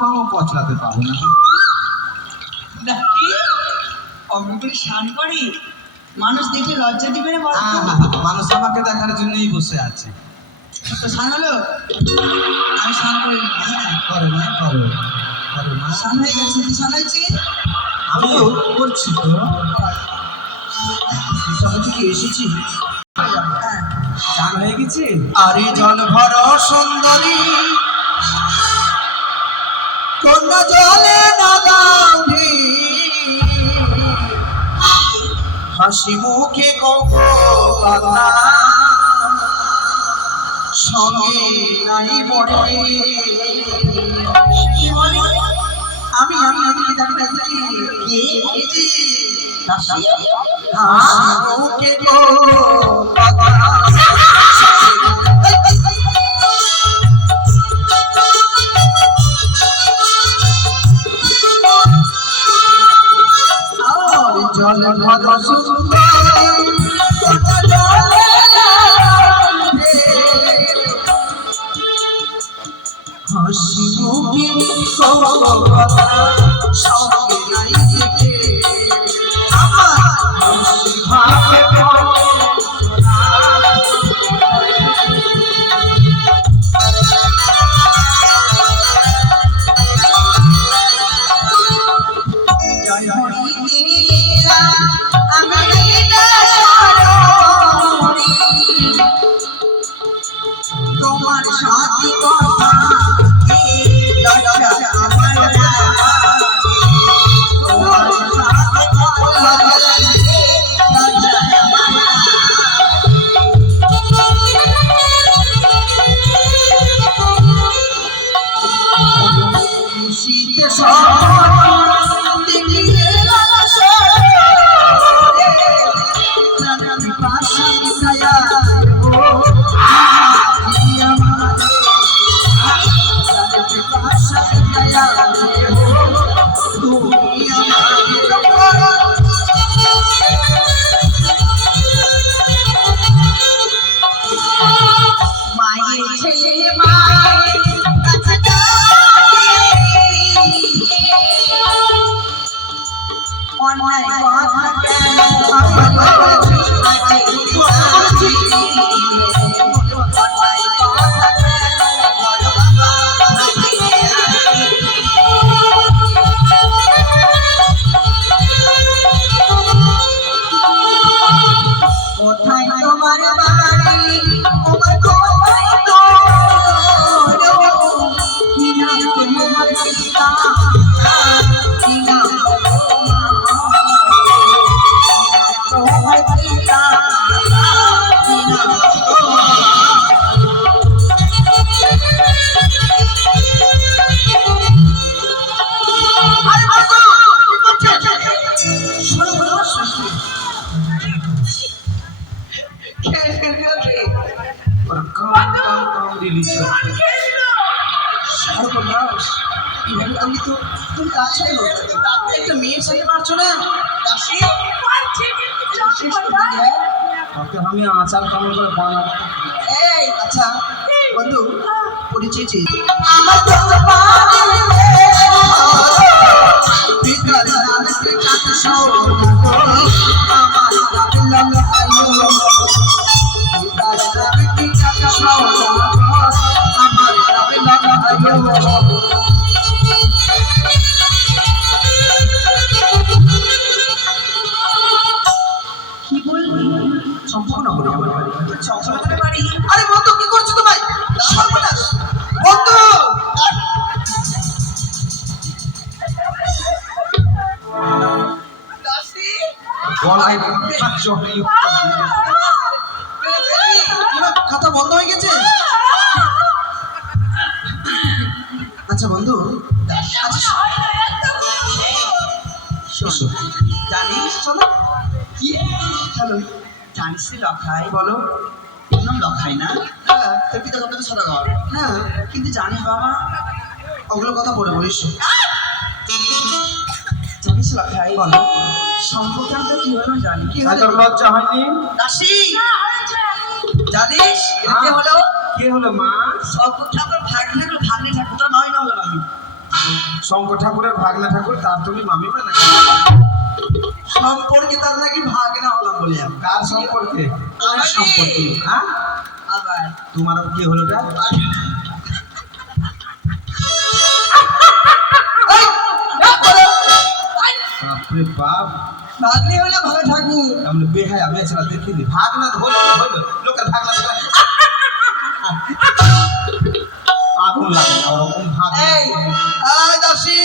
পাও পচলাতে পারব না। স্নান করে? মানুষ দেখলে লজ্জা দিবে না মানুষ আমাকে দেখার জন্যই বসে আছে। তো স্নান হলো? আমি স্নান করে হ্যাঁ করো না করো। করো না স্নান হয়ে গেছে স্নান হয়েছে? আমি করছি তো। থেকে এসেছি। হ্যাঁ। চান হয়ে গেছে? আরে জল ভর সুন্দরী। কন্যা জলে না গাউনি হাসি মুখে কথা সঙ্গে নাই বড়ে। কি আমি আমি এদিকে দাঁড়িয়ে দাঁড়িয়ে কে যে হাসি মুখে কথা হাসি মুখে সব কথা সর্বনাশ এভাবে আমি তো তুমি কাছে একটা মেয়ের সাথে পারছ না? আমি আচার কেমন করে বানাবো এই আচ্ছা। বন্ধু পরিচয় চেয়ে আমার তো পিতার নামে কাছে সৌরভ আমার নাম আলো আমার শোনো জানিস শোনো কি হ্যালো জানিস রে লখাই বলো নাম লখাই না? হ্যাঁ তোর পিতা কত সদাগর হ্যাঁ কিন্তু জানিস বাবা ওগুলো কথা পরে বলিস। জানিস লখাই বলো সম্পর্কে তো কি হলো জানি কি হলো? লজ্জা হয়নি? দাসী জানিস কি হলো? কি হলো মা? ঠাকুর শঙ্কর ঠাকুরের ভাগনা ঠাকুর তার তুমি মামি না সম্পর্কে তার নাকি ভাগ না হলাম বলে কার সম্পর্কে? কার সম্পর্কে? হ্যাঁ? আবার তোমার কি হলো বাপরে বাপ! ভাগ্নে হলে ভালো ঠাকুর। আমি বেহায় আমি এছাড়া দেখিনি। ভাগনা হলো হলো। লোকের ভাগনা লাগে না? ওরকম ভাগ দাসী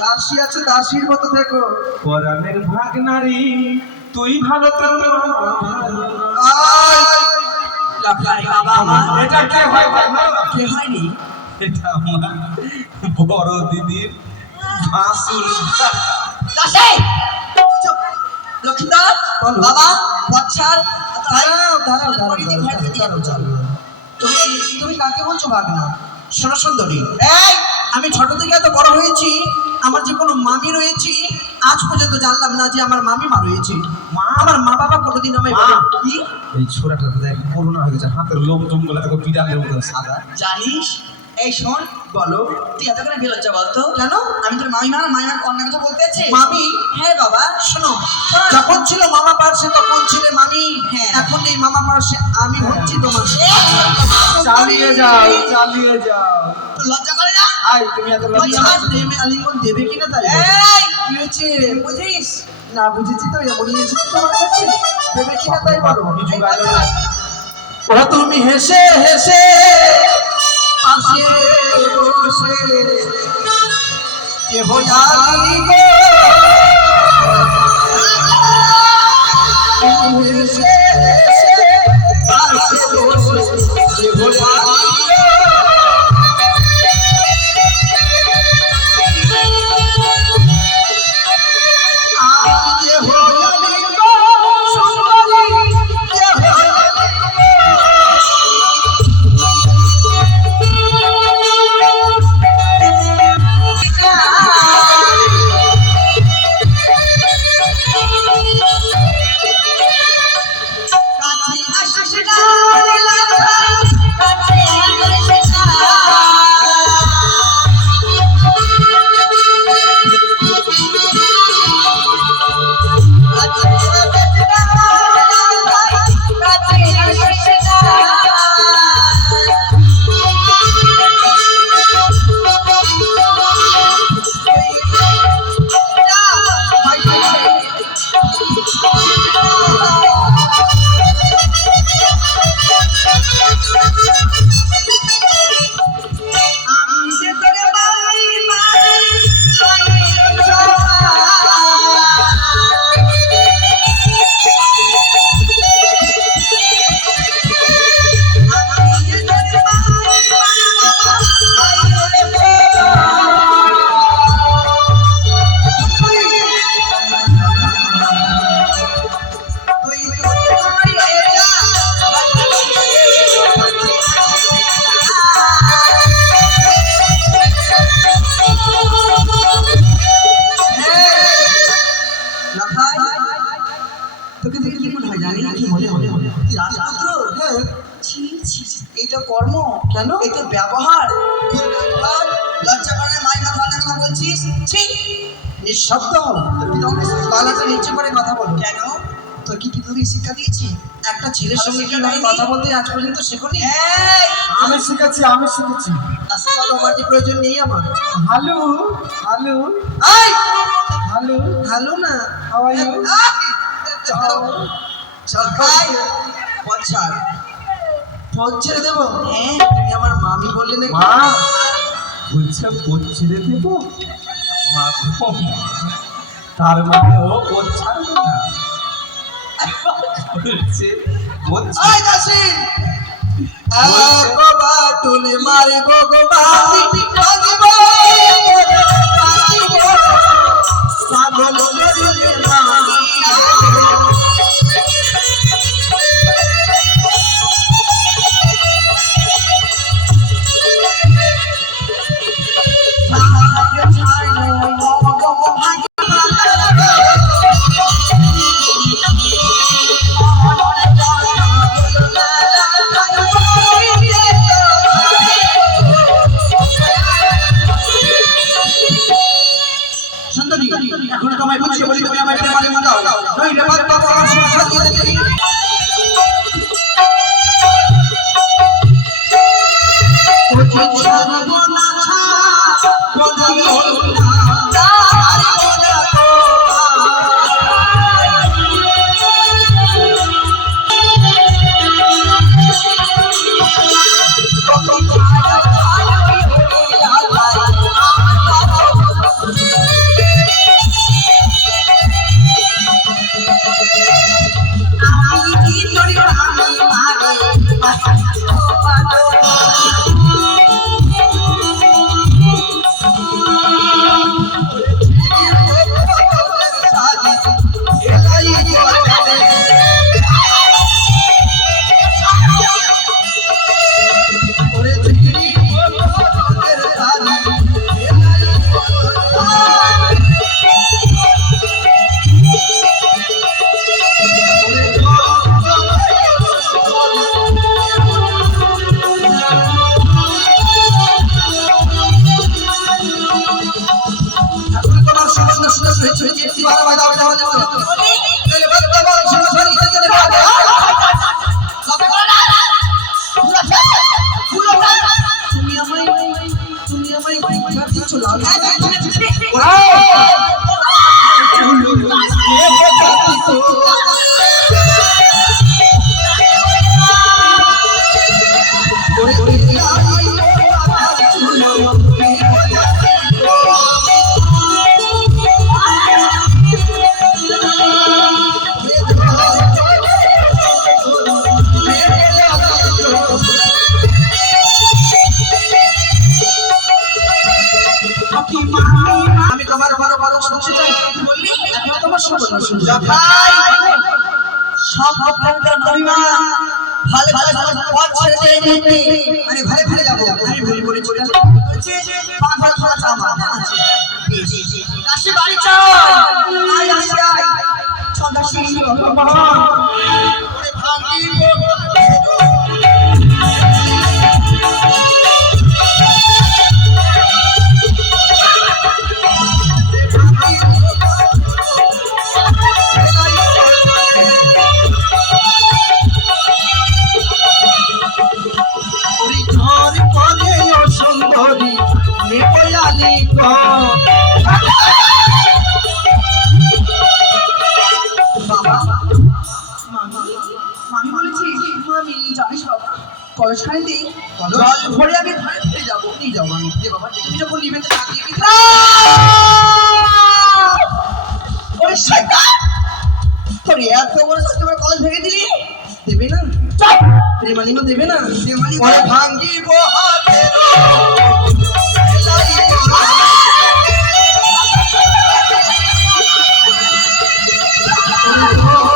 দাসী আছে দাসীর মতো দেখো পরাণের ভাগ নারী তুই ভালো এটা কে হয় কে হয়নি? এটা আমার বড় দিদির ভাসুর দাসী চুপ লক্ষ্মীদাস বলো। বাবা বচ্ছার দাঁড়াও দাঁড়াও দাঁড়াও। তুমি তুমি কাকে বলছো ভাগনা সুন্দরী এই আমি ছোট থেকে এত বড় হয়েছি আমার যে কোনো মামি রয়েছি আজ পর্যন্ত জানলাম না যে আমার মামি মা রয়েছে। মা? আমার মা বাবা কোনোদিন আমায়? বলে কি? এই ছোড়াটা দেখ করোনা হয়ে গেছে হাতের লোম টোমগুলো বিড়ালের মতো সাদা জানিস? এই শোন বলো তুই এত করে বেরোচ্ছ বলতো? কেন আমি তোর মামি মানা মামি অন্য কথা বলতে আছে? মামি? হ্যাঁ বাবা শোনো যখন ছিল মামা পার্শ্বে তখন ছিলে মামি। হ্যাঁ। এখন এই মামা পার্শ্বে আমি হচ্ছি তোমার চালিয়ে যাও চালিয়ে যাও। লজ্জা করে না? আই তুমি এত লজ্জা প্রেমে আলিঙ্গন দেবে কিনা তাই বলো। এই। কি হয়েছে? বুঝিস? না বুঝেছি তো এমনই এসেছি তোমার কাছে? দেবে কিনা তাই বলো। কিছু গাইলো না। ও তুমি হেসে হেসে। পাশে বসে। কেহ জানি গো কেন? এই তো ব্যবহার। লজ্জা করে মাই মাথা কথা বলছিস? ছি! নিঃশব্দ। গলাটা নিচে করে কথা বলো কেন? তোর কি কি তোকে শিক্ষা দিয়েছি? একটা ছেলের সঙ্গে কি শিক্ষা কথা বলতে আজ পর্যন্ত শেখনি? এই! আমি শিখেছি আমি শিখেছি। রাস্তা তোমার কি প্রয়োজন নেই আমার? হ্যালো হ্যালো এই! হ্যালো ভালো না। How are you? চল চল খাই পছাড় পথ ছেড়ে দেবো হ্যাঁ। তুমি আমার মামি বললে নাকি মা বলছে কোচ ছেড়ে দেব মা তার মানে ও কোচ ছাড়বে না বলছে কোচ আই দাসি তুলে মারে গো গো ও যে ছুটি ছুটি ছুটি ভালো ভাই দাও দাও দাও ছেড়ে মানে ভালো ভালো যাব। আমি ভুল করে চলে যাব। বলছে পাঁচ চামা আছে। কাশি বাড়ি চাও আয় আসি সদা সিংহ ভাঙ্গি। পয়সায় নেই জল ভরে আমি ঘরে ফিরে যাব। নিয়ে যাব আমি যে বাবা তুমি যখন নিবেতে তোর এত বড় সাথে আমার কলেজ ভেঙে দিলি? দেবে না? চপ! রেমানিমা দেবে না? রেমানি ভাঙিব Oh,